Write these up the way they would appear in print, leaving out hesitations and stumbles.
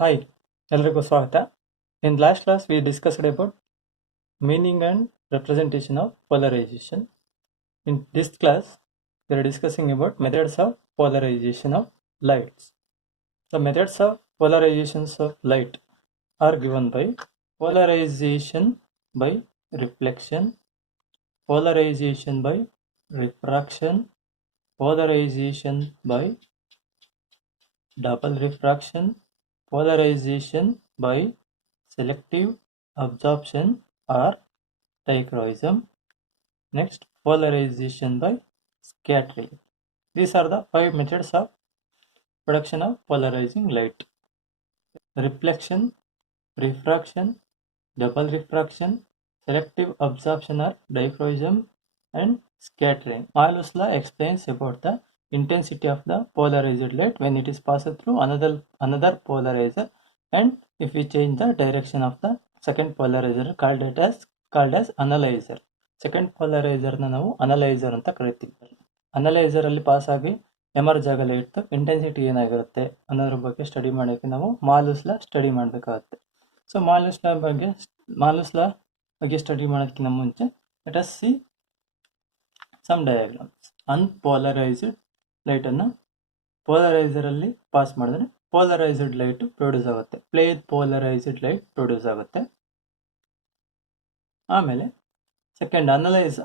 Hi, ಎಲ್ರಿಗೂ ಸ್ವಾಗತ. In last class we discussed about meaning and representation of polarization. In this class we are discussing about methods of polarization of lights. The methods of polarizations of light are given by polarization by reflection, polarization by refraction, polarization by double refraction, polarization by selective absorption or dichroism. Next, polarization by scattering. These are the 5 methods of production of polarizing light: reflection, refraction, double refraction, selective absorption or dichroism, and scattering. Malus law explains about the intensity of the polarized light when it is passed through another polarizer, and if we change the direction of the second polarizer called as analyzer. Second ಪೋಲರೈಸರ್ನ ನಾವು analyzer ಅಂತ ಕರಿತೀವಿ. Analyser ಅಲ್ಲಿ pass ಆಗಿ emerge ಆಗೋ light intensity ಏನಾಗಿರುತ್ತೆ ಅನ್ನೋದ್ರ ಬಗ್ಗೆ ಸ್ಟಡಿ ಮಾಡೋಕ್ಕೆ ನಾವು ಮಾಲೂಸ್ ಲಾ ಸ್ಟಡಿ ಮಾಡಬೇಕಾಗುತ್ತೆ. ಸೊ ಮಾಲೂಸ್ ಲಾ ಬಗ್ಗೆ ಸ್ಟಡಿ ಮಾಡೋದಕ್ಕಿಂತ ಮುಂಚೆ let us see some diagrams. Unpolarized ಲೈಟನ್ನು ಪೋಲರೈಸರಲ್ಲಿ ಪಾಸ್ ಮಾಡಿದ್ರೆ ಪೋಲರೈಸ್ಡ್ ಲೈಟ್ ಪ್ರೊಡ್ಯೂಸ್ ಆಗುತ್ತೆ, ಪ್ಲೇನ್ ಪೋಲರೈಸ್ಡ್ ಲೈಟ್ ಪ್ರೊಡ್ಯೂಸ್ ಆಗುತ್ತೆ. ಆಮೇಲೆ ಸೆಕೆಂಡ್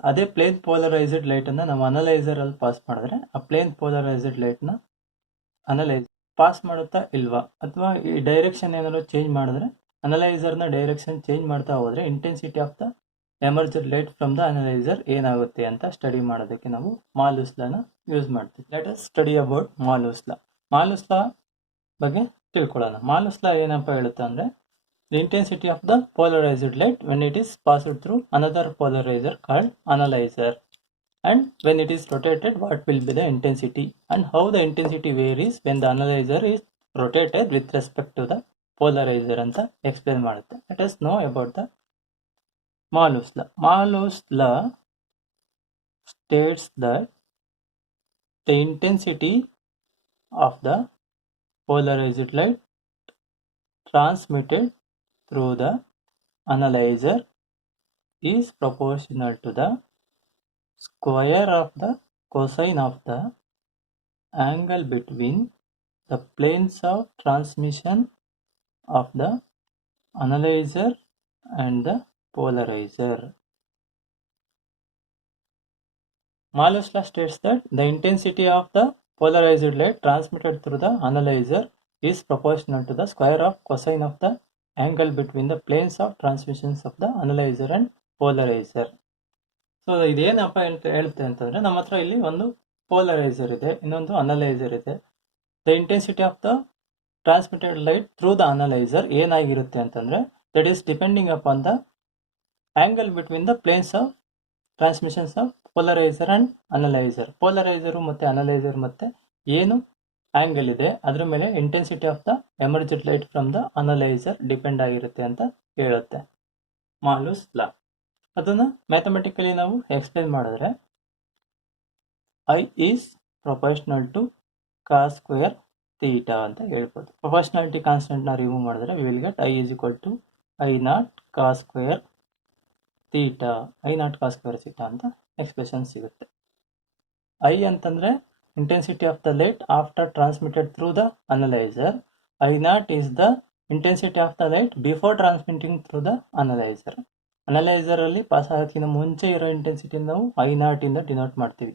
ಅದೇ ಪ್ಲೇನ್ ಪೋಲರೈಸ್ಡ್ ಲೈಟನ್ನು ನಾವು ಅನಲೈಸರಲ್ಲಿ ಪಾಸ್ ಮಾಡಿದ್ರೆ ಆ ಪ್ಲೇನ್ ಪೋಲರೈಸ್ಡ್ ಲೈಟ್ನ ಅನಲೈಸ್ ಪಾಸ್ ಮಾಡುತ್ತಾ ಇಲ್ವಾ, ಅಥವಾ ಈ ಡೈರೆಕ್ಷನ್ ಏನಾದ್ರು ಚೇಂಜ್ ಮಾಡಿದ್ರೆ ಅನಲೈಸರ್ನ ಡೈರೆಕ್ಷನ್ ಚೇಂಜ್ ಮಾಡ್ತಾ ಹೋದ್ರೆ intensity of the emerged light from the analyser ಏನಾಗುತ್ತೆ ಅಂತ ಸ್ಟಡಿ ಮಾಡೋದಕ್ಕೆ ನಾವು ಮಾಲೂಸ್ ಲಾನ ಯೂಸ್ ಮಾಡ್ತೀವಿ. Let us study about ಮಾಲೂಸ್ law. Malus ಲಾ ಬಗ್ಗೆ ತಿಳ್ಕೊಳ್ಳೋಣ. ಮಾಲೂಸ್ ಲಾ ಏನಪ್ಪ ಹೇಳುತ್ತೆ ಅಂದ್ರೆ, the intensity of the polarized light when it is passed through another polarizer called analyzer, and when it is rotated what will be the intensity, and how the intensity varies when the analyzer is rotated with respect to the polarizer ಅಂತ explain ಮಾಡುತ್ತೆ. Let us know about the Malus law. Malus law states that the intensity of the polarized light transmitted through the analyzer is proportional to the square of the cosine of the angle between the planes of transmission of the analyzer and the polarizer. Malus law states that the intensity of the polarized light transmitted through the analyzer is proportional to the square of cosine of the angle between the planes of transmissions of the analyzer and polarizer. So ಇದೇನಪ್ಪ ಅಂತ ಹೇಳುತ್ತೆ ಅಂತಂದ್ರೆ, ನಮ್ಮ ಹತ್ರ ಇಲ್ಲಿ ಒಂದು polariser ಇದೆ, ಇನ್ನೊಂದು ಅನಲೈಸರ್ ಇದೆ. The intensity of the transmitted light through the analyzer ಏನಾಗಿರುತ್ತೆ ಅಂತಂದ್ರೆ, that is depending upon the angle between the planes of transmissions of polarizer and analyzer. Polarizer ಮತ್ತೆ ಅನಲೈಸರ್ ಮತ್ತೆ ಏನು ಆಂಗಲ್ ಇದೆ ಅದ್ರ ಮೇಲೆ intensity of the emerged light from the analyzer depend ಆಗಿರುತ್ತೆ ಅಂತ ಹೇಳುತ್ತೆ ಮಾಲೂಸ್ ಲಾ. ಅದನ್ನ ಮ್ಯಾಥಮೆಟಿಕಲಿ ನಾವು ಎಕ್ಸ್ಪ್ಲೇನ್ ಮಾಡಿದ್ರೆ, I is proportional to cos square theta ಅಂತ ಹೇಳ್ಬೋದು. ಪ್ರೊಪೋರ್ಷನಾಲಿಟಿ ಕಾನ್ಸ್ಟೆಂಟ್ ನ ರಿಮೂವ್ ಮಾಡಿದ್ರೆ we will get I is equal to I naught cos square theta, I naught cos square theta ಅಂತ ಎಕ್ಸ್ಪ್ರೆಷನ್ ಸಿಗುತ್ತೆ. ಐ ಅಂತಂದ್ರೆ intensity of the light after transmitted through the analyzer. I naught is the intensity of the light before transmitting through the analyzer. Analyser ಅಲ್ಲಿ pass ಆಗೋದಕ್ಕಿಂತ ಮುಂಚೆ ಇರೋ intensity ನಾವು I not ಇಂದ denote ಮಾಡ್ತೀವಿ.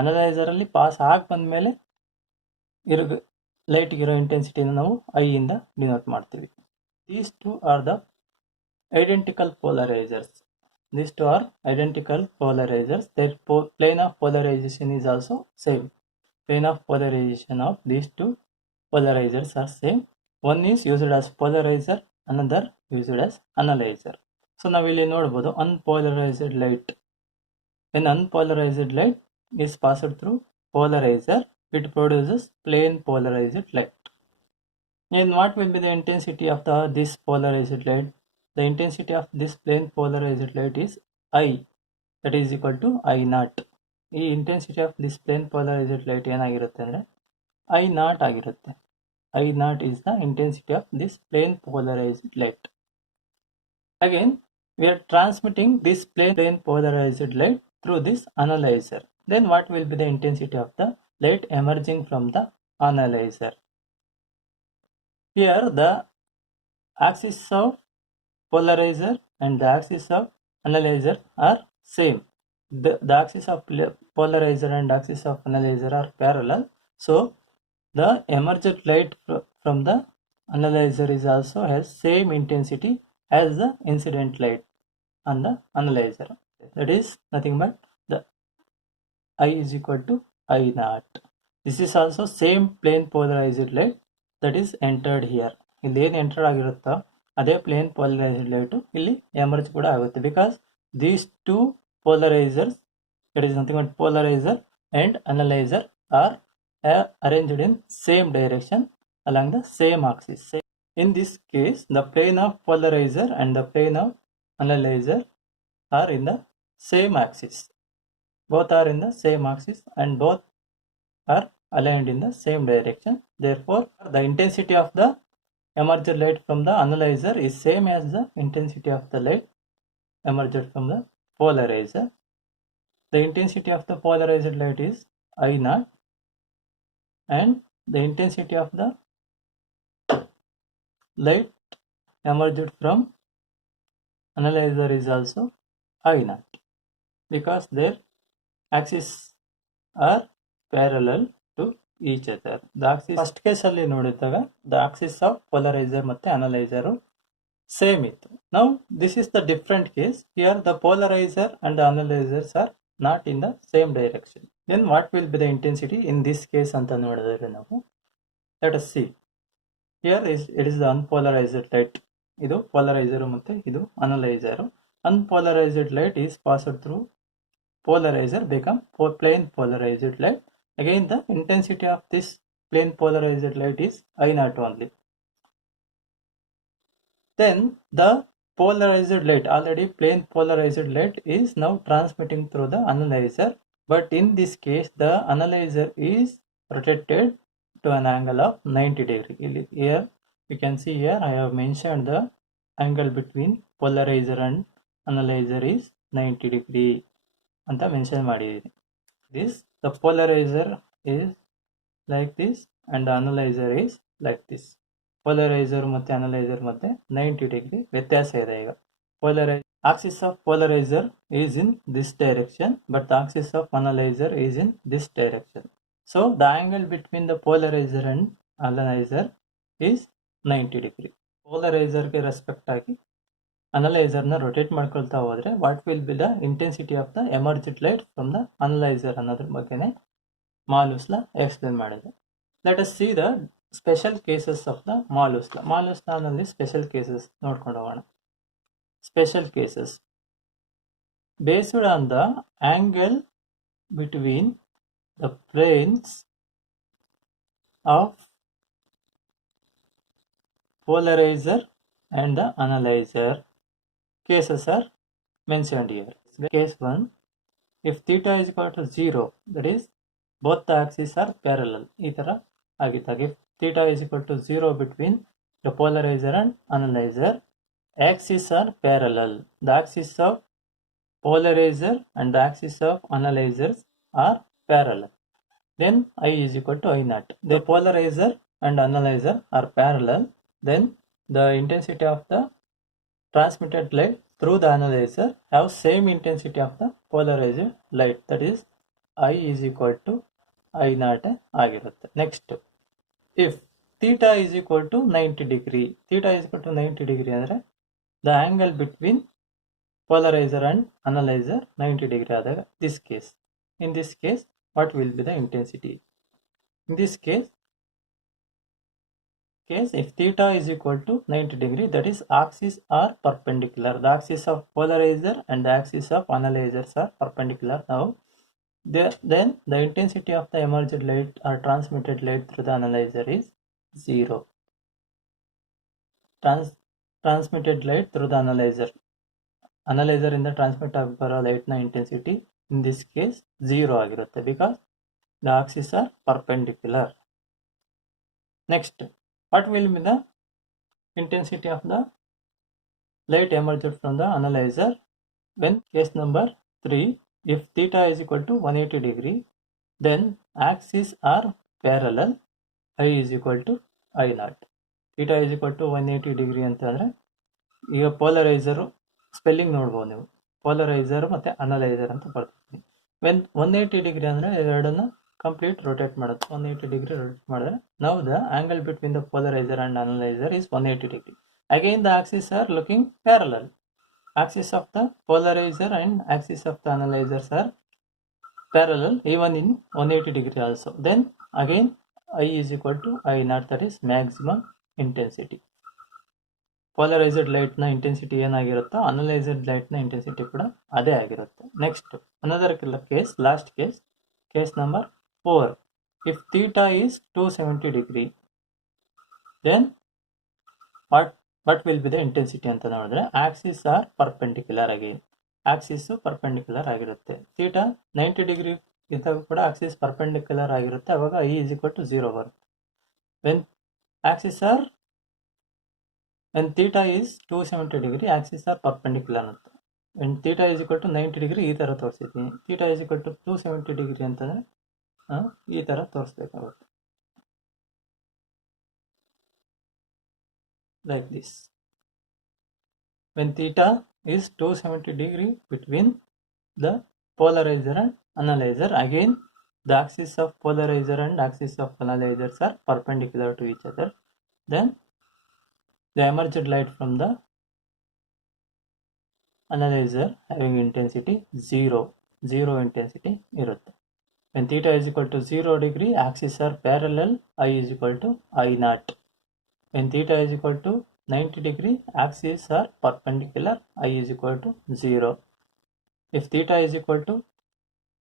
Analyser ಅಲ್ಲಿ pass ಆಗಿ ಬಂದ್ಮೇಲೆ ಲೈಟ್ಗೆ ಇರೋ ಇಂಟೆನ್ಸಿಟಿನ ನಾವು ಐ ಇಂದ ಡಿನೋಟ್ ಮಾಡ್ತೀವಿ. These two are the identical ಪೋಲರೈಸರ್ಸ್. These two are identical polarizers. Their plane of polarization is also same. Plane of polarization of these two polarizers are same. One is used as polarizer, another used as analyzer. So now ಇಲ್ಲಿ ನೋಡಬಹುದು unpolarized light. When unpolarized light is passed through polarizer, it produces plane polarized light. And what will be the intensity of this polarized light? The intensity of this plane polarized light is I, that is equal to I naught. ಈ intensity of this plane polarized light ಏನಾಗಿರುತ್ತೆ ಅಂದರೆ I naught ಆಗಿರುತ್ತೆ. I naught is the intensity of this plane polarized light. Again, we are transmitting this plane polarized light through this analyzer. Then what will be the intensity of the light emerging from the analyzer? Here the axis of polarizer and the axis of analyzer are same. The axis of polarizer and axis of analyzer are parallel. So the emergent light from the analyzer is also has same intensity as the incident light on the analyzer. That is nothing but the I is equal to I naught. This is also same plane polarized light that is entered here. ಇಲ್ಲಿ ಏನು enter ಆಗಿರುತ್ತೋ ಅದೇ plane polarized light ಇಲ್ಲಿ emerge ಕೂಡ ಆಗುತ್ತೆ because these two ಪೋಲರೈಸರ್ಸ್ it is nothing but polarizer and analyzer are arranged in same direction along the same axis. In this case, the plane of polarizer and the plane of analyzer are in the same axis. Both are in the same axis and both are aligned in the same direction. Therefore, the intensity of the emerged light from the analyzer is same as the intensity of the light emerged from the polarizer. The intensity of the polarized light is I naught and the intensity of the light emerged from analyzer is also I naught because their axes are parallel to each other. The axis first case ಅಲ್ಲಿ ನೋಡಿದಾಗ the axis of polarizer ಮತ್ತೆ analyzer same ಇತ್ತು. Now this is the different case. Here the polarizer and the analyzers are not in the same direction. Then what will be the intensity in this case ಅಂತ ನೋಡಿದ್ರೆ ನಾವು let us see. Here it is the unpolarized light. ಇದು polarizer ಮತ್ತೆ ಇದು analyzer. Unpolarized light is passed through polarizer become plane polarized light. Again the intensity of this plane polarized light is I naught only. Then the polarized light, already plane polarized light is now transmitting through the analyzer, but in this case the analyzer is rotated to an angle of 90 degree. Here you can see here I have mentioned the angle between polarizer and analyzer is 90 degree ಅಂತ mention ಮಾಡಿದ್ದೀನಿ. This the polarizer is like this and the analyzer is like this. Polarizer ಮತ್ತೆ analyzer ಮತ್ತೆ 90 degree ವ್ಯತ್ಯಾಸ ಇದೆ ಈಗ. Axis of polarizer is in this direction but the axis of analyzer is in this direction. So the angle between the polarizer and analyzer is 90 degree. Polarizer ಗೆ respect ಆಗಿ analyzer ನ rotate ಮಾಡ್ಕೊಳ್ತಾ ಹೋದ್ರೆ what will be the intensity of the emergent light from the analyzer ಅನ್ನೋದ್ರ ಬಗ್ಗೆನೇ Malus law explain ಮಾಡಿದೆ. Let us see the special cases of the Malus law. Malus law ನಲ್ಲಿ special cases ನೋಡ್ಕೊಂಡು ಹೋಗೋಣ. Special cases based on the angle between the planes of polarizer and the analyzer. Cases are mentioned here. Case 1, if theta is equal to 0, that is both the axes are parallel. ಈ ತರ ಆಗಿದ್ದಾಗ if theta is equal to 0 between the polarizer and analyzer, axes are parallel. The axis of polarizer and the axis of analyzers are parallel. Then I is equal to I naught. The polarizer and analyzer are parallel. Then the intensity of the transmitted light through the analyzer have same intensity of the polarized light, that is I is equal to I naught ಆಗಿರುತ್ತೆ. Next, if theta is equal to 90 degree, theta is equal to 90 degree ಅಂದರೆ the angle between polarizer and analyzer 90 degree ಆದಾಗ this case, in this case what will be the intensity? In this case if theta is equal to 90 degree, that is axes are perpendicular. The axis of polarizer and the axis of analyzers are perpendicular. Now then the intensity of the emerged light or transmitted light through the analyzer is 0. Transmitted light through the analyzer in the transmit ಆಗಬರೋ light ನ intensity in this case 0 ಆಗಿರುತ್ತೆ because the axes are perpendicular. Next, What will be the intensity of the light emerged from the analyzer when case number 3, if theta is equal to 180 degree, then axes are parallel, I is equal to I naught. Theta is equal to 180 degree ಅಂತಂದರೆ ಈಗ ಪೋಲರೈಸರು spelling ನೋಡ್ಬೋದು ನೀವು, polariser ಮತ್ತು analyser ಅಂತ ಬರ್ತೀನಿ. When 180 degree ಅಂದರೆ ಎರಡನ್ನು complete rotate ಮಾಡುತ್ತೆ. 180 ಡಿಗ್ರಿ ರೊಟೇಟ್ ಮಾಡಿದ್ರೆ ನಾವು the angle between the polariser and analyser is 180 degree. Again the axes are looking parallel. Axis of the polarizer and axis of the analyzers are parallel even in 180 degree also. Then again I is equal to I naught, that is maximum intensity. Polarized light na intensity ಏನಾಗಿರುತ್ತೋ analyzed light na intensity ಕೂಡ ಅದೇ ಆಗಿರುತ್ತೆ. Next another case, last case, case number 4. If theta is 270 degree, then what will be the intensity ಅಂತ ನೋಡಿದ್ರೆ axis are perpendicular again. Axis perpendicular ಆಗಿರುತ್ತೆ. theta 90 degree ಇದ್ದಾಗ ಕೂಡ axis perpendicular ಆಗಿರುತ್ತೆ. ಅವಾಗ I is equal to 0 ಬರುತ್ತೆ. When theta is 270 degree, axis are perpendicular ಅಂತ. When theta is equal to 90 degree ಈ ಥರ ತೋರಿಸಿದ್ದೀನಿ. theta is equal to 270 degree ಅಂತಂದರೆ ಈ ಥರ ತೋರಿಸ್ಬೇಕಾಗುತ್ತೆ. Like this. When theta is 270 degree between the polarizer and analyzer, again the axis of polarizer and axis of analyzers are perpendicular to each other. Then the emerged light from the analyzer having intensity 0 intensity irutte. When theta is equal to 0 degree, axes are parallel, I is equal to I naught. When theta is equal to 90 degree, axes are perpendicular, I is equal to 0. If theta is equal to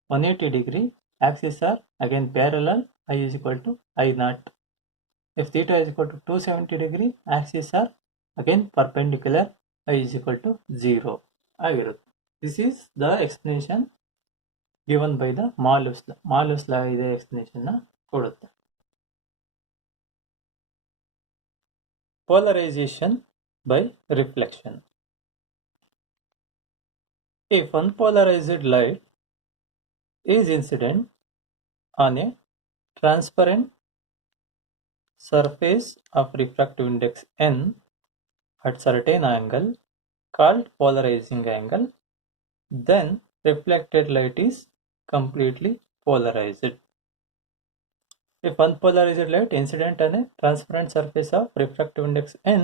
180 degree, axes are again parallel, I is equal to I naught. If theta is equal to 270 degree, axes are again perpendicular, I is equal to 0 ಆಗಿರುತ್ತೆ. This is the explanation given by the Malus law. Malus law ಇದೆ explanation ಕೊಡುತ್ತೆ. Polarization by reflection. If unpolarized light is incident on a transparent surface of refractive index n at certain angle called polarizing angle, then reflected light is completely polarized. If unpolarized light incident on a transparent surface of refractive index n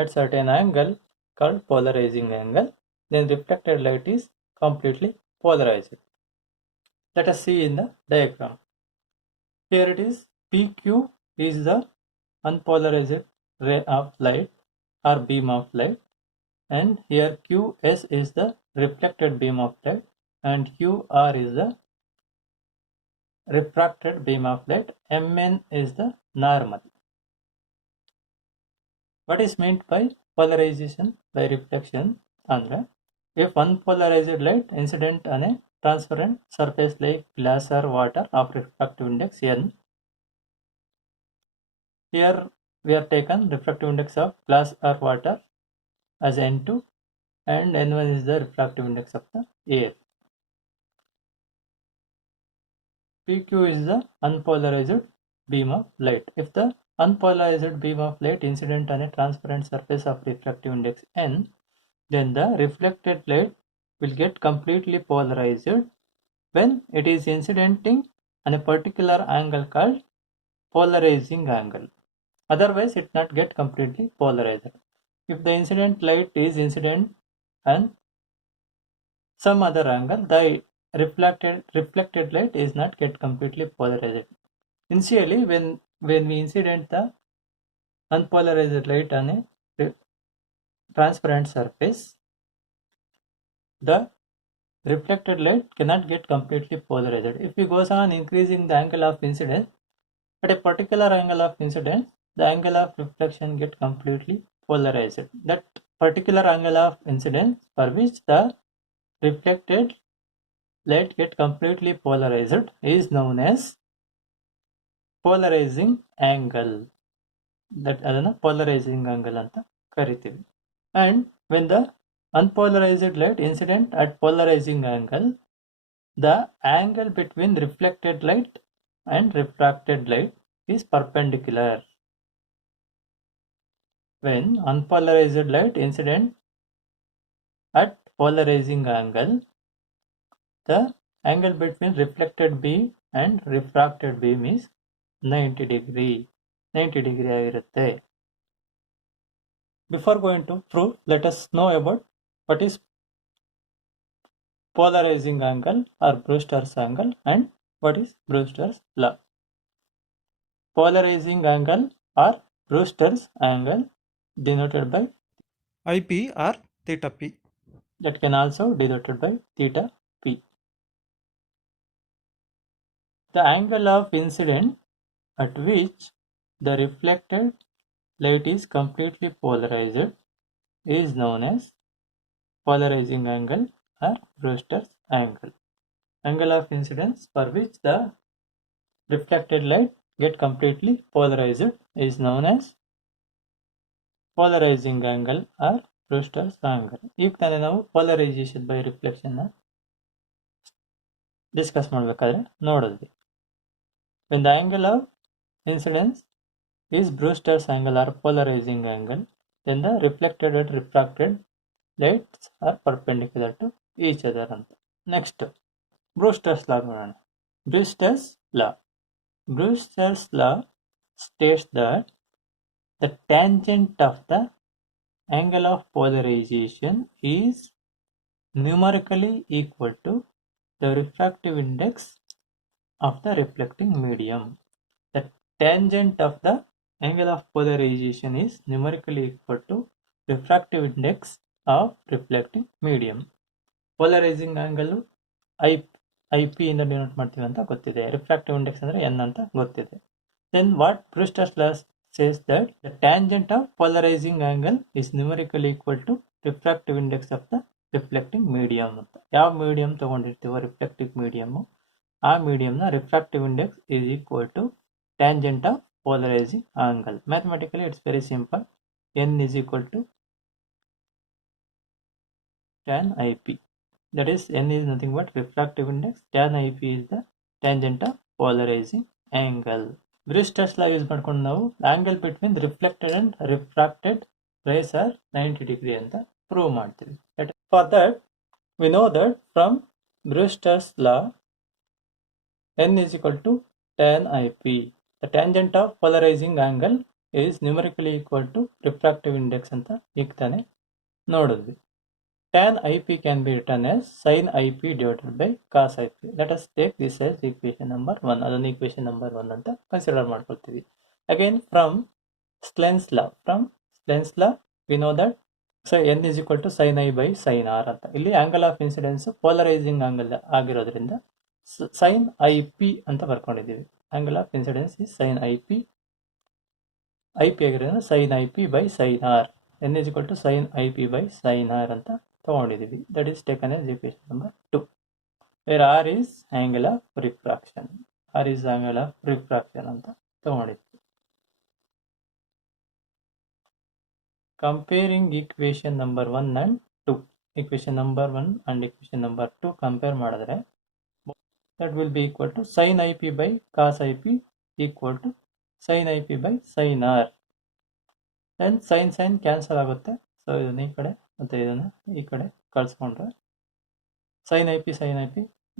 at certain angle called polarizing angle, then reflected light is completely polarized. Let us see in the diagram. Here it is, PQ is the unpolarized ray of light or beam of light, and here QS is the reflected beam of light and QR is the refracted beam of light. MN is the normal. What is meant by polarization by reflection? Andre, if unpolarized light incident on a transparent surface like glass or water of refractive index n. Here we are taken refractive index of glass or water as n2 and n1 is the refractive index of the air. PQ is the unpolarized beam of light. If the unpolarized beam of light incident on a transparent surface of refractive index n, then the reflected light will get completely polarized when it is incidenting on a particular angle called polarizing angle. Otherwise it not get completely polarized. If the incident light is incident on some other angle, the reflected light is not get completely polarized. Initially when we incident the unpolarized light on a transparent surface, the reflected light cannot get completely polarized. If we goes on increasing the angle of incidence, at a particular angle of incidence, the angle of reflection get completely polarized. That particular angle of incidence for which the reflected light get completely polarized is known as polarizing angle. That ಅದನ್ನು polarising angle ಅಂತ ಕರಿತೀವಿ. And when the unpolarized light incident at polarizing angle, the angle between reflected light and refracted light is perpendicular. When unpolarized light incident at polarizing angle, the angle between reflected beam and refracted beam is 90 degree. 90 degree ಆಗಿರುತ್ತೆ. Before going to prove, let us know about what is polarizing angle or Brewster's angle and what is Brewster's law. Polarizing angle or Brewster's angle denoted by IP or theta P. that can also denoted by theta p. The angle of incident at which the reflected light is completely polarized is known as polarizing angle or Brewster's angle. Angle of incidence for which the reflected light get completely polarized is known as polarizing angle or Brewster's angle. ಈಗ ತಾನೇ ನಾವು polarization by reflection discuss ಮಾಡಬೇಕಾದ್ರೆ ನೋಡಿದ್ವಿ. When the angle of incidence is Brewster's angle or polarizing angle, then the reflected and refracted lights are perpendicular to each other ಅಂತ. Next, Brewster's law ನೋಡೋಣ. Brewster's law. Brewster's law states that the tangent of the angle of polarization is numerically equal to the refractive index of the reflecting medium. The tangent of the angle of polarization is numerically equal to refractive index of reflecting medium. Polarizing angle IP ಇಂದ denote ಮಾಡ್ತೀವಿ ಅಂತ ಗೊತ್ತಿದೆ. Refractive index ಅಂದ್ರೆ n ಅಂತ ಗೊತ್ತಿದೆ. Then what Brewster's law says that the tangent of polarizing angle is numerically equal to refractive index of the reflecting medium ಅಂತ. ಯಾವ medium ತಗೊಂಡಿರ್ತೀವೋ reflective medium, ಆ ಮೀಡಿಯಂನ refractive index is equal to tangent of polarizing angle. Mathematically it's very simple. N is equal to tan IP. That is, n is nothing but refractive index. Tan IP is the tangent of polarizing angle. Brewster's law use ಮಾಡ್ಕೊಂಡು ನಾವು angle between reflected and refracted rays are 90 degree ಅಂತ prove ಮಾಡ್ತೀವಿ. For that we know that from Brewster's law n is equal to tan IP. The tangent of polarizing angle is numerically equal to refractive index ಅಂತ ಈಗ ತಾನೇ ನೋಡಿದ್ವಿ. Tan IP can be written as sin IP divided by cos IP. Let us take this as equation number 1. ಅದನ್ನು equation number 1 ಅಂತ consider ಮಾಡ್ಕೊಳ್ತೀವಿ. Again from Snell's law we know that n is equal to sin I by sin R ಅಂತ. ಇಲ್ಲಿ angle of incidence polarizing angle ಆಗಿರೋದ್ರಿಂದ sin IP ಅಂತ ಬರ್ಕೊಂಡಿದ್ದೀವಿ. Angle of incidence is sin IP ಆಗಿರೋದ್ರಿಂದ sin IP by sin R. n is equal to sin IP by sin R ಅಂತ ತಗೊಂಡಿದ್ದೀವಿ. That is taken as equation number 2, where R is angle of refraction. R is angle of refraction ಅಂತ ತಗೊಂಡಿದ್ದೀವಿ. Comparing equation number 1 and 2. Equation number 1 and equation number 2 compare ಮಾಡಿದ್ರೆ that will be equal to sin IP by cos IP equal to sin IP by sin R. Then sin cancel ಆಗುತ್ತೆ. So ಇದನ್ನ ಈ ಕಡೆ ಮತ್ತೆ ಇದನ್ನ ಈ ಕಡೆ ಕಳಿಸ್ಕೊಂಡ್ರೆ sin IP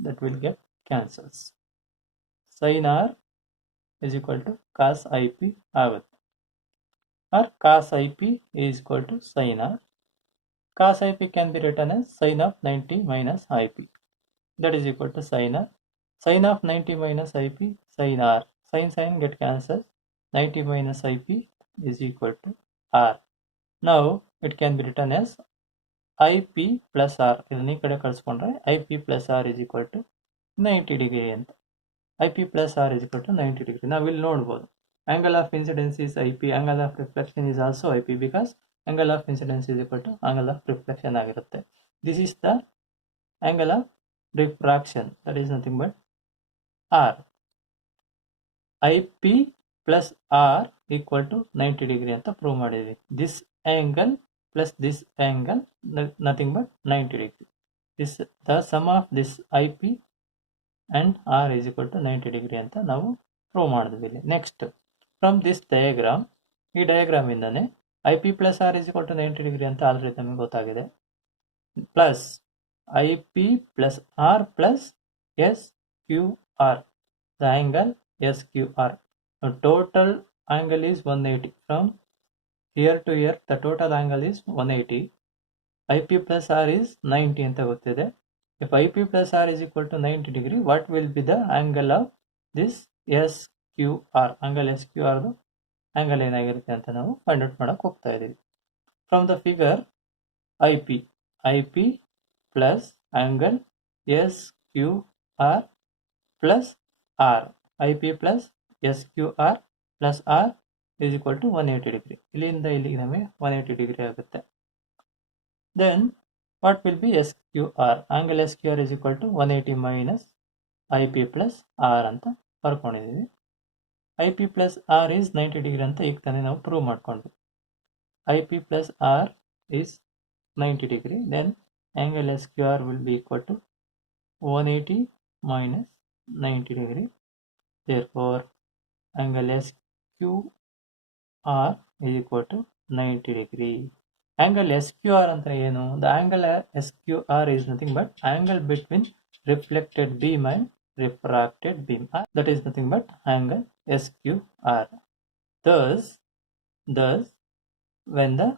that will get cancels. Sin R is equal to cos IP ಆಗುತ್ತೆ. Or cos IP is equal to sin R. Cos IP can be written as sin of 90 minus IP. That is equal to sin R. Sin of 90 minus IP, sin R. Sin get cancelled. 90 minus IP is equal to R. Now it can be written as IP plus R. ಇದನ್ನ ಈ ಕಡೆ ಕಳಿಸ್ಕೊಂಡ್ರೆ IP plus R is equal to 90 degree ಅಂತ. IP plus R is equal to 90 degree. ನಾವಿಲ್ಲಿ ನೋಡ್ಬೋದು angle of incidence is IP, angle of reflection is also IP because angle of incidence is equal to angle of reflection ಆಗಿರುತ್ತೆ. This is the angle of refraction, that is nothing but R. IP plus R equal to 90 degree ಅಂತ prove ಮಾಡಿದ್ವಿ. This angle plus this angle nothing but 90 degree. This the sum of this I P and R is equal to 90 degree ಅಂತ ನಾವು prove ಮಾಡಿದ್ವಿ ಇಲ್ಲಿ. Next from this diagram, ಈ diagram ಇಂದಾನೆ I P plus R is equal to 90 degree ಅಂತ already ನಮಗೆ ಗೊತ್ತಾಗಿದೆ. Plus I P plus R plus S Q R, the angle S Q R. Total angle is 180. From here to here, the total angle is 180. IP plus R is 90 ಅಂತ ಗೊತ್ತಿದೆ. If IP plus R is equal to 90 degree, what will be the angle of this SQR? Angle SQR ದು angle ಏನಾಗಿರುತ್ತೆ ಅಂತ ನಾವು find out ಮಾಡಕ್ಕೆ ಹೋಗ್ತಾ ಇದ್ದೀವಿ. From the figure, IP plus angle SQR plus R. IP plus SQR plus R is equal to 180 degree. ಇಲ್ಲಿಂದ ಇಲ್ಲಿಗೆ ನಮಗೆ 180 ಡಿಗ್ರಿ ಆಗುತ್ತೆ. Then what will be SQR? Angle SQR is equal to 180 minus IP plus R ಅಂತ ಬರ್ಕೊಂಡಿದ್ದೀವಿ. IP plus R is 90 degree ಅಂತ ಈಗ ತಾನೇ ನಾವು prove ಮಾಡ್ಕೊಂಡ್ವಿ. IP plus R is 90 degree. Then angle SQR will be equal to 180 minus 90 degree. Therefore, angle SQR is equal to 90 degree. Angle SQR ಅಂದ್ರೆ ಏನು? The angle SQR is nothing but angle between reflected beam and refracted beam. That is nothing but angle SQR. Thus, when the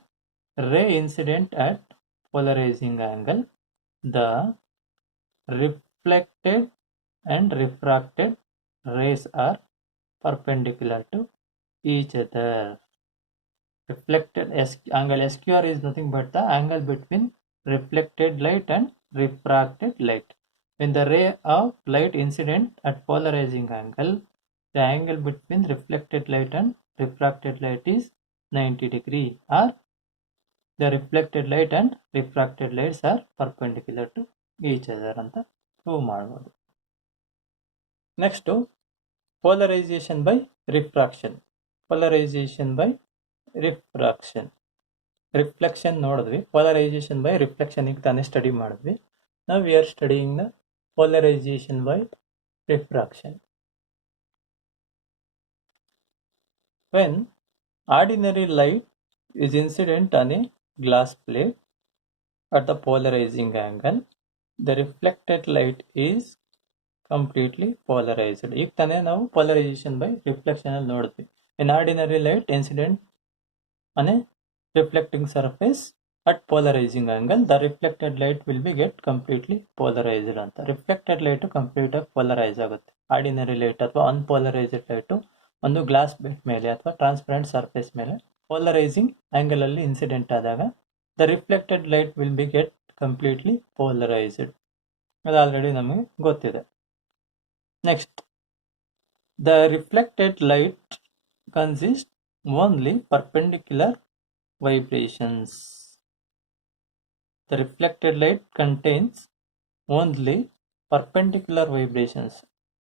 ray incident at polarizing angle, the reflected and refracted rays are perpendicular to each other. Reflected angle SQR is nothing but the angle between reflected light and refracted light. When the ray of light incident at polarizing angle, the angle between reflected light and refracted light is 90 degree, or the reflected light and refracted lights are perpendicular to each other ಅಂತ prove ಮಾಡಬಹುದು. Next polarization by refraction. Polarization by refraction. Reflection ನೋಡಿದ್ವಿ, polarization by reflection ಈಗ ತಾನೇ study ಮಾಡಿದ್ವಿ. Now we are studying the polarization by refraction. When ordinary light is incident on a glass plate at the polarizing angle, the reflected light is completely polarized. ಈಗ ತಾನೇ ನಾವು polarization by reflection ಅಲ್ಲಿ ನೋಡಿದ್ವಿ. An ordinary light incident on a reflecting surface at polarizing angle, the reflected light will be get completely polarized ಅಂತ. Reflected light complete ಆಗಿ polarize ಆಗುತ್ತೆ. Ordinary light ಅಥವಾ unpolarised light ಒಂದು ಗ್ಲಾಸ್ ಪ್ಲೇಟ್ ಮೇಲೆ ಅಥವಾ transparent surface ಮೇಲೆ polarising angle ಅಲ್ಲಿ incident ಆದಾಗ the reflected light will be get completely polarised. ಅದು ಆಲ್ರೆಡಿ ನಮಗೆ ಗೊತ್ತಿದೆ. Next, the reflected light consist only perpendicular vibrations. The reflected light contains only perpendicular vibrations.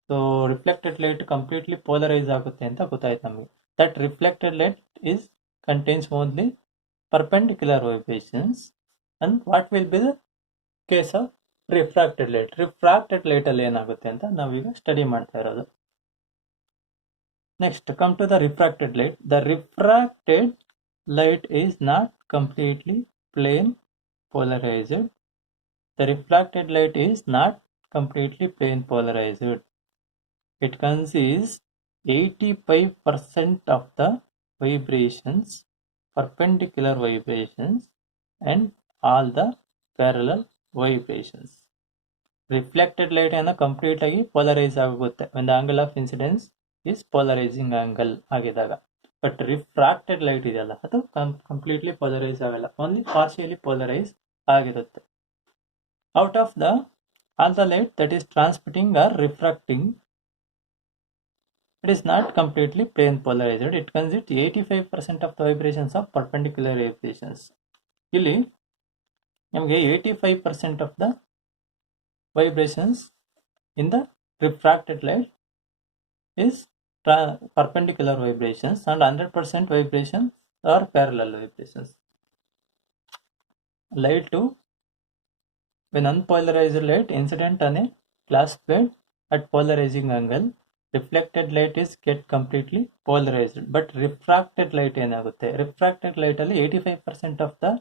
So reflected light completely polarized ಆಗುತ್ತೆ ಅಂತ ಗೊತ್ತಾಯ್ತು ನಮಗೆ. That reflected light is contains only perpendicular vibrations. And what will be the case of refracted light? Refracted light ಅಲ್ಲಿ ಏನಾಗುತ್ತೆ ಅಂತ ನಾವೀಗ study ಮಾಡ್ತಾ ಇರೋದು. Next, come to the refracted light. The refracted light is not completely plane polarized. The refracted light is not completely plane polarized. It consists 85% of the vibrations, perpendicular vibrations, and all the parallel vibrations. Reflected light ಅನ್ನು complete ಆಗಿ polarize ಆಗುತ್ತೆ when the angle of incidence is polarizing angle ಆಗಿದಾಗ. But refracted light ಇದೆಯಲ್ಲ, ಅದು completely polarize ಆಗಲ್ಲ, only partially polarize ಆಗಿರುತ್ತೆ. Out of the all the light that is transmitting or refracting, it is not completely plane polarized. It consist 85% of the vibrations of perpendicular vibrations. ಇಲ್ಲಿ ನಮಗೆ 85% of the vibrations in the refracted light is perpendicular vibrations and 100% vibrations are parallel vibrations. Light 2. When unpolarized light incident on a glass plate at polarizing angle, reflected light is get completely polarized. But refracted light ಏನಾಗುತ್ತೆ, refracted light ಅಲ್ಲಿ 85% of the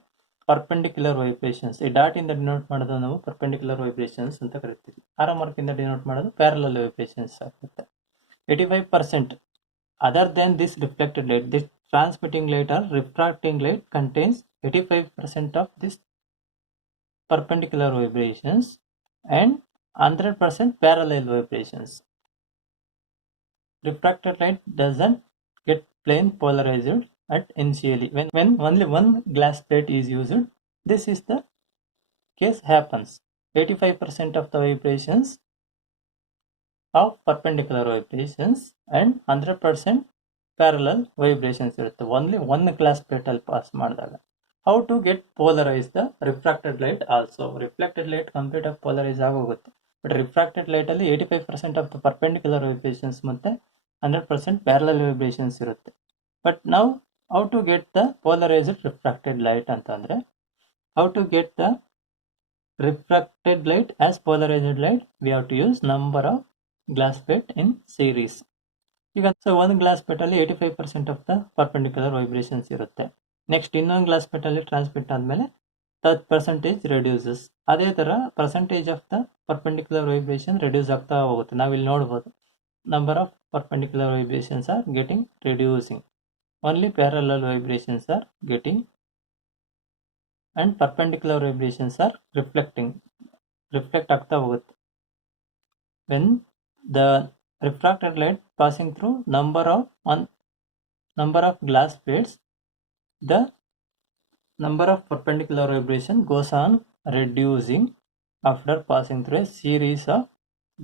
perpendicular vibrations, ಈ dot ಇಂದ denote ಮಾಡೋದು ನಾವು perpendicular vibrations ಅಂತ ಕರಿತೀವಿ. Arrow mark ಇಂದ denote ಮಾಡೋದು parallel vibrations ಆಗುತ್ತೆ. 85% other than this reflected light, this transmitting light or refracting light contains 85% of this perpendicular vibrations and 100% parallel vibrations. Refracted light doesn't get plane polarized at initially. When only one glass plate is used, this is the case happens. 85% of the vibrations of perpendicular vibrations and 100% parallel vibrations ಇರುತ್ತೆ only one glass plate ಅಲ್ಲಿ pass ಮಾಡಿದಾಗ. How to get polarize the refracted light also? Reflected light complete ಆಗಿ polarize ಆಗೋಗುತ್ತೆ, but refracted light ಅಲ್ಲಿ 85% of the perpendicular vibrations ಮತ್ತೆ 100% parallel vibrations ಇರುತ್ತೆ. But now how to get the polarized refracted light ಅಂತಂದ್ರೆ, how to get the refracted light as polarized light, we have to use number of glass plate in series. ಈಗ so ಒಂದು glass plate ಅಲ್ಲಿ 85% of the perpendicular vibrations ಇರುತ್ತೆ. Next ಇನ್ನೊಂದು glass plate ಅಲ್ಲಿ transmit ಆದ್ಮೇಲೆ that percentage reduces. ಅದೇ ತರ percentage of the perpendicular vibration reduce ಆಗ್ತಾ ಹೋಗುತ್ತೆ. ನಾವಿಲ್ಲಿ ನೋಡ್ಬೋದು number of perpendicular vibrations are getting reducing, only parallel vibrations are getting and perpendicular vibrations R reflect ಆಗ್ತಾ ಹೋಗುತ್ತೆ. When the refracted light passing through number of glass plates, the number of perpendicular vibration goes on reducing after passing through a series of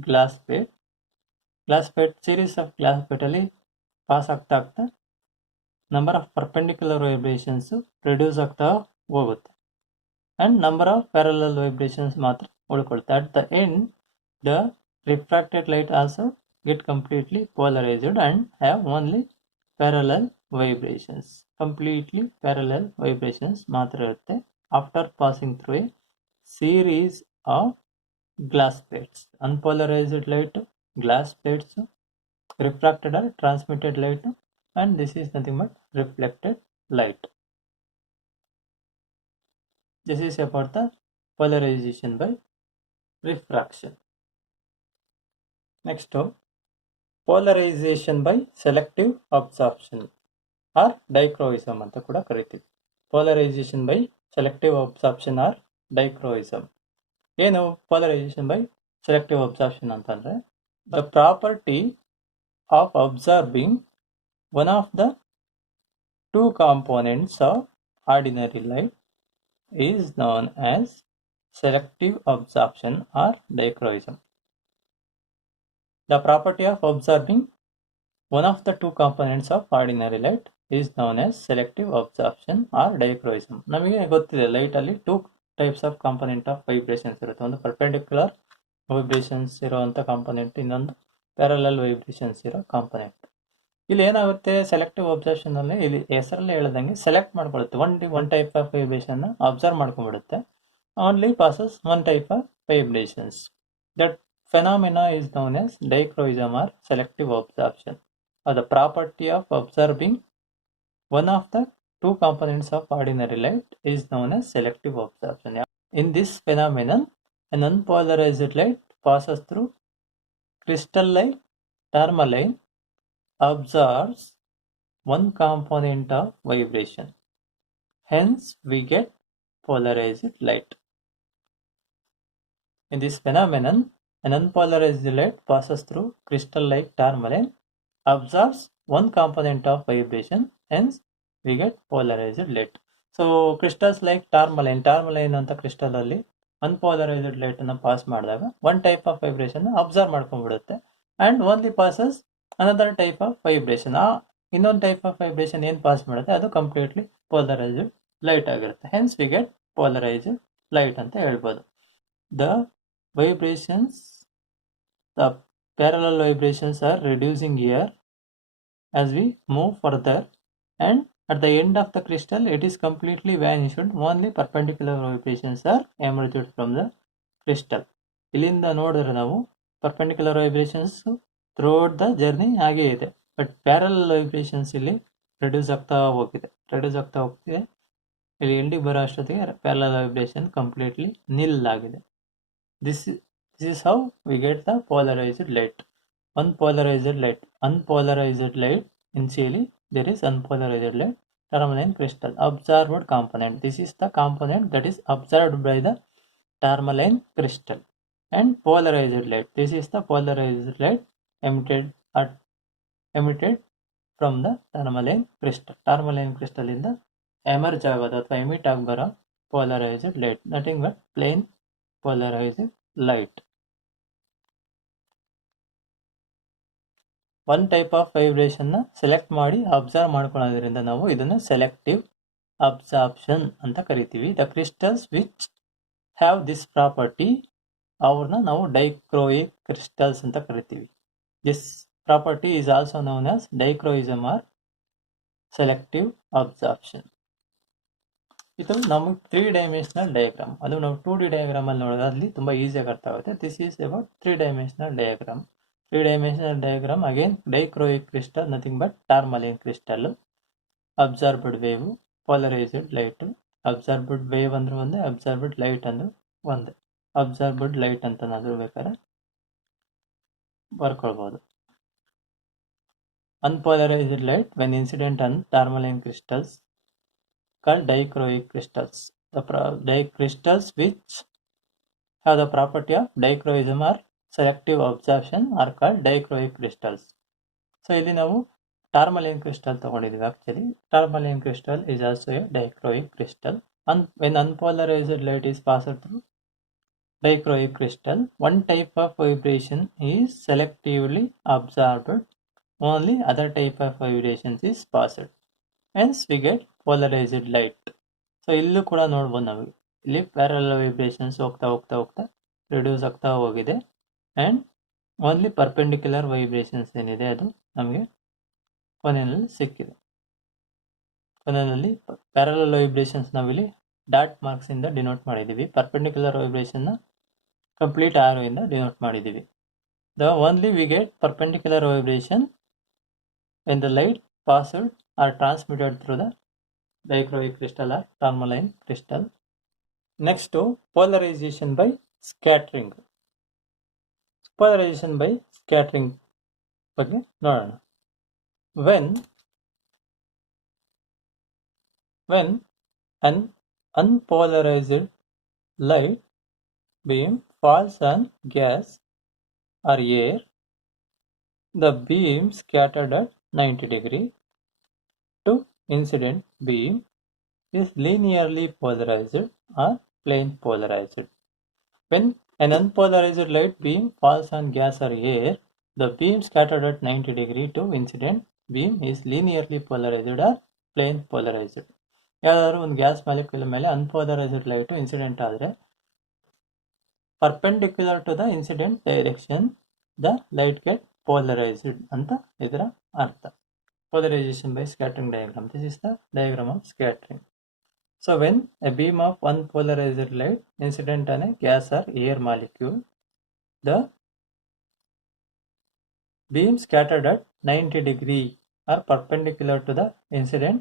glass plate series of glass plate ಅಲ್ಲಿ pass ಆಗ್ತಾ number of perpendicular vibrations reduce ಆಗ್ತಾ ಹೋಗುತ್ತೆ and number of parallel vibrations ಮಾತ್ರ ಉಳ್ಕೊಳುತ್ತೆ. At the end the refracted light also get completely polarized and have only parallel vibrations. Completely parallel vibrations ಮಾತ್ರ ಇರುತ್ತೆ after passing through a series of glass plates. Unpolarized light, glass plates, refracted or transmitted light, and this is nothing but reflected light. This is about the polarization by refraction. Next, polarization by selective absorption or dichroism ಅಂತ ಕೂಡ ಕರಿತೀವಿ. Polarization by selective absorption or dichroism. ಏನು polarization by selective absorption ಅಂತಂದ್ರೆ, the property of absorbing one of the two components of ordinary light is known as selective absorption or dichroism. The property of absorbing one of the two components of ordinary light is known as selective absorption or dichroism. ನಮಗೆ ಗೊತ್ತಿದೆ light ಅಲ್ಲಿ two types of component of vibrations ಇರುತ್ತೆ. ಒಂದು perpendicular vibrations ಇರುವಂತ component, ಇನ್ನೊಂದು parallel vibrations ಇರೋ component. ಇಲ್ಲಿ ಏನಾಗುತ್ತೆ, ಸೆಲೆಕ್ಟಿವ್ ಅಬ್ಸರ್ಪ್ಷನ್ ಅಲ್ಲಿ ಇಲ್ಲಿ ಹೆಸರಲ್ಲಿ ಹೇಳ್ದಂಗೆ ಸೆಲೆಕ್ಟ್ ಮಾಡ್ಕೊಳ್ಳುತ್ತೆ. One type of vibration absorb ಮಾಡ್ಕೊಂಡ್ಬಿಡುತ್ತೆ. Only passes one type of vibrations. That phenomena is known as dichroism or selective absorption, or the property of observing one of the two components of ordinary light is known as selective absorption. In this phenomenon, an unpolarized light passes through crystal like tourmaline, absorbs one component of vibration. Hence, we get polarized light. In this phenomenon, an unpolarized light passes through crystal-like tourmaline, absorbs one component of vibration, hence we get polarized light. So crystals like tourmaline ಅಂತ crystal ಅಲ್ಲಿ unpolarized light ಅನ್ನ pass ಮಾಡಿದಾಗ one type of vibration absorb ಮಾಡ್ಕೊಂಡ್ಬಿಡುತ್ತೆ and only passes another type of vibration. ಆ ಇನ್ನೊಂದು type of vibration ಏನ್ pass ಮಾಡುತ್ತೆ ಅದು ಕಂಪ್ಲೀಟ್ಲಿ ಪೋಲರೈಸ್ಡ್ ಲೈಟ್ ಆಗಿರುತ್ತೆ. Hence we get polarized light ಅಂತ ಹೇಳ್ಬೋದು. The vibrations, the parallel vibrations are reducing here as we move further, and at the end of the crystal it is completely vanished. Only perpendicular vibrations are emerged from the crystal. ಇಲ್ಲಿಂದ ನೋಡಿದ್ರೆ ನಾವು perpendicular vibrations throughout the journey ಹಾಗೇ ಇದೆ, but parallel vibrations ಇಲ್ಲಿ reduce ಆಗ್ತಾ ಹೋಗ್ತಿದೆ. ಇಲ್ಲಿ ಎಂಡಿಗೆ ಬರೋ ಅಷ್ಟೊತ್ತಿಗೆ ಪ್ಯಾರಲಲ್ ವೈಬ್ರೇಷನ್ ಕಂಪ್ಲೀಟ್ಲಿ ನಿಲ್ ಆಗಿದೆ. This is how we get the polarized light. Unpolarized light, initially there is unpolarized light, tourmaline crystal. Observed component, this is the component that is observed by the tourmaline crystal. And polarized light, this is the polarized light emitted from the tourmaline crystal. Tourmaline crystal ಇಂದ emerge ಆಗೋದು ಅಥವಾ emit ಆಗಿ ಬರೋ polarized light, nothing but plane polarized light. One type of vibration ನ select ಮಾಡಿ absorb ಮಾಡ್ಕೊಳ್ಳೋದ್ರಿಂದ ನಾವು ಇದನ್ನು ಸೆಲೆಕ್ಟಿವ್ ಅಬ್ಸಾರ್ಪ್ಷನ್ ಅಂತ ಕರಿತೀವಿ. The crystals which have this property, ಅವ್ರನ್ನ ನಾವು ಡೈಕ್ರೋಯಿಕ್ ಕ್ರಿಸ್ಟಲ್ಸ್ ಅಂತ ಕರಿತೀವಿ. This property is also known as dichroism or selective absorption. ಇದು ನಮಗೆ 3 ಡೈಮೆನ್ಷನಲ್ ಡಯಾಗ್ರಾಮ್. ಅದು ನಾವು 2D ಡಯಾಗ್ರಾಮ್ ಅಲ್ಲಿ ನೋಡೋದು ಅಲ್ಲಿ ತುಂಬಾ ಈಸಿಯಾಗಿ ಅರ್ಥ ಆಗುತ್ತೆ. This is about 3 dimensional diagram. 3 dimensional diagram again dichroic crystal, nothing but tourmaline crystal. Absorbed wave, polarized light. Absorbed wave ಅಂದ್ರೆ ಒಂದೇ, ಅಬ್ಸರ್ಬ್ಡ್ ಲೈಟ್ ಅಂದ್ರೆ ಒಂದೇ. ಅಬ್ಸರ್ಬ್ಡ್ ಲೈಟ್ ಅಂತ ನಾದ್ರು ಬೇಕಾದ್ರೆ ಬರ್ಕೊಳ್ಬಹುದು. Unpolarized light when incident on tourmaline crystals called dichroic crystals. The crystals which have the property of dichroism or selective absorption are called dichroic crystals. So ಇಲ್ಲಿ ನಾವು tourmaline crystal ತಗೊಂಡಿದ್ವಿ. Actually tourmaline crystal is also a dichroic crystal. When unpolarized light is passed through dichroic crystal, one type of vibration is selectively absorbed, only other type of vibrations is passed, hence we get polarized light. So ಇಲ್ಲೂ ಕೂಡ ನೋಡ್ಬೋದು ನಾವು, ಇಲ್ಲಿ parallel vibrations ಹೋಗ್ತಾ reduce ಆಗ್ತಾ ಹೋಗಿದೆ, and only perpendicular vibrations ಏನಿದೆ ಅದು ನಮಗೆ ಕೊನೆಯಲ್ಲಿ ಸಿಕ್ಕಿದೆ. ಕೊನೆಯಲ್ಲಿ ಪ್ಯಾರಲಲ್ ವೈಬ್ರೇಷನ್ಸ್ ನಾವಿಲ್ಲಿ ಡಾಟ್ ಮಾರ್ಕ್ಸ್ ಇಂದ ಡಿನೋಟ್ ಮಾಡಿದ್ದೀವಿ, ಪರ್ಪೆಂಡಿಕ್ಯುಲರ್ ವೈಬ್ರೇಷನ್ನ ಕಂಪ್ಲೀಟ್ ಆರೋ ಇಂದ ಡಿನೋಟ್ ಮಾಡಿದ್ದೀವಿ. The only we get perpendicular vibration when the light passed or transmitted through the dichroic crystal or tourmaline crystal. Next to polarization by scattering. Polarization by scattering ಬಗ್ಗೆ ನೋಡೋಣ. When an unpolarized light beam falls on gas or air, the beam scattered at 90 degree to incident beam is linearly polarized or plane polarized. When an unpolarized light beam falls on gas or air, the beam scattered at 90 degree to incident beam is linearly polarized or plane polarized. ಯಾವ್ದಾದ್ರು ಒಂದು gas molecule ಮೇಲೆ unpolarised light incident ಆದರೆ perpendicular to the incident direction the light get polarized ಅಂತ ಇದರ ಅರ್ಥ. Polarization by scattering diagram. This is the diagram of scattering. So when a beam of unpolarized light incident on a gas or air molecule, the beam scattered at 90 degree or perpendicular to the incident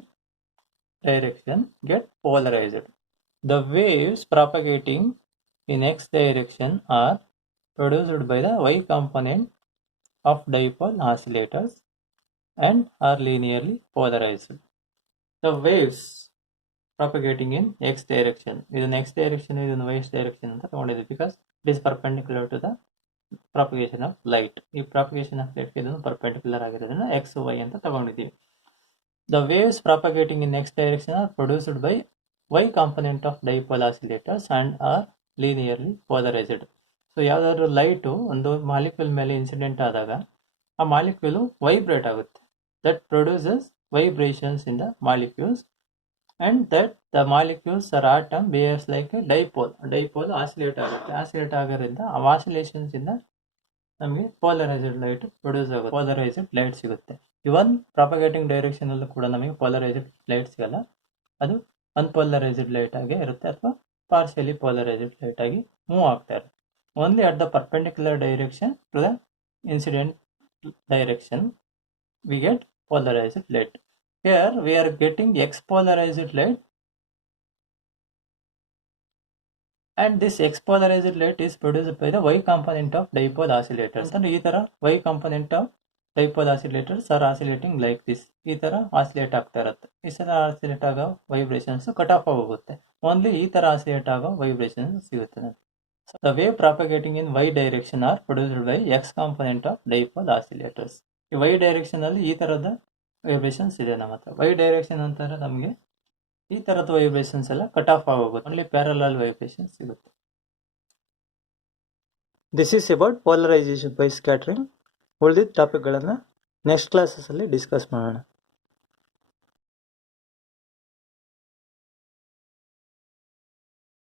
direction get polarized. The waves propagating in x direction are produced by the y component of dipole oscillators and are linearly polarized. The waves propagating in x direction, ಇದನ್ನು x direction, ಇದನ್ನು y direction ಅಂತ ತಗೊಂಡಿದ್ದೀವಿ, because it is perpendicular to the propagation of light. ಈ propagation of light ಇದನ್ನು perpendicular ಆಗಿರೋದನ್ನ x y ಅಂತ ತಗೊಂಡಿದ್ದೀವಿ. The waves propagating in x direction are produced by y component of dipole oscillators and are linearly polarized. So ಯಾವುದಾದ್ರೂ light ಒಂದು molecule ಮೇಲೆ incident ಆದಾಗ ಆ molecule vibrate ಆಗುತ್ತೆ. That produces vibrations in the molecules and that the molecules are atom behaves like A dipole oscillate ಆಗುತ್ತೆ. Oscillate ಆಗೋದ್ರಿಂದ ಆ oscillations ಇಂದ ನಮಗೆ ಪೋಲರೈಸ್ಡ್ ಲೈಟ್ ಪ್ರೊಡ್ಯೂಸ್ ಆಗುತ್ತೆ, ಪೋಲರೈಸ್ಡ್ ಲೈಟ್ ಸಿಗುತ್ತೆ. ಇವನ್ ಪ್ರಾಪಗೇಟಿಂಗ್ ಡೈರೆಕ್ಷನ್ ಅಲ್ಲೂ ಕೂಡ ನಮಗೆ ಪೋಲರೈಸ್ಡ್ ಲೈಟ್ ಸಿಗಲ್ಲ, ಅದು ಅನ್ಪೋಲರೈಸ್ಡ್ ಲೈಟ್ ಆಗಿ ಇರುತ್ತೆ ಅಥವಾ ಪಾರ್ಷಿಯಲಿ ಪೋಲರೈಸ್ಡ್ ಲೈಟ್ ಆಗಿ ಮೂವ್ ಆಗ್ತಾ ಇರುತ್ತೆ. Only at the perpendicular direction to the incident direction we get polarized light. Here we are getting X polarized light, and this X polarized light is produced by the Y component of dipole oscillators. And ಈ ತರ Y component of dipole oscillators are oscillating like this. ಈ ತರ oscillate ಆಗ್ತಾ ಇರುತ್ತೆ. ಈ ತರ oscillate ಆಗೋ vibrations cut off ಆಗೋಗುತ್ತೆ. ಓನ್ಲಿ ಈ ತರ ಆಸಿಲೇಟ್ ಆಗೋ ವೈಬ್ರೇಷನ್ಸ್ ಸಿಗುತ್ತೆ. So the wave propagating in Y direction are produced by X component of dipole oscillators. ಈ ವೈ ಡೈರೆಕ್ಷನ್ ಅಲ್ಲಿ ಈ ತರದ ವೈಬ್ರೇಷನ್ಸ್ ಇದೆ ನಮ್ಮ ಹತ್ರ. ವೈ ಡೈರೆಕ್ಷನ್ ಅಂತಾರೆ ನಮಗೆ ಈ ತರದ ವೈಬ್ರೇಷನ್ಸ್ ಎಲ್ಲ ಕಟ್ ಆಫ್ ಆಗೋಗುತ್ತೆ, ಓನ್ಲಿ ಪ್ಯಾರಲಲ್ ವೈಬ್ರೇಷನ್ ಸಿಗುತ್ತೆ. This is about polarisation by scattering. ಉಳಿದಿದ್ದ ಟಾಪಿಕ್ಗಳನ್ನು ನೆಕ್ಸ್ಟ್ ಕ್ಲಾಸಸ್ ಅಲ್ಲಿ ಡಿಸ್ಕಸ್ ಮಾಡೋಣ.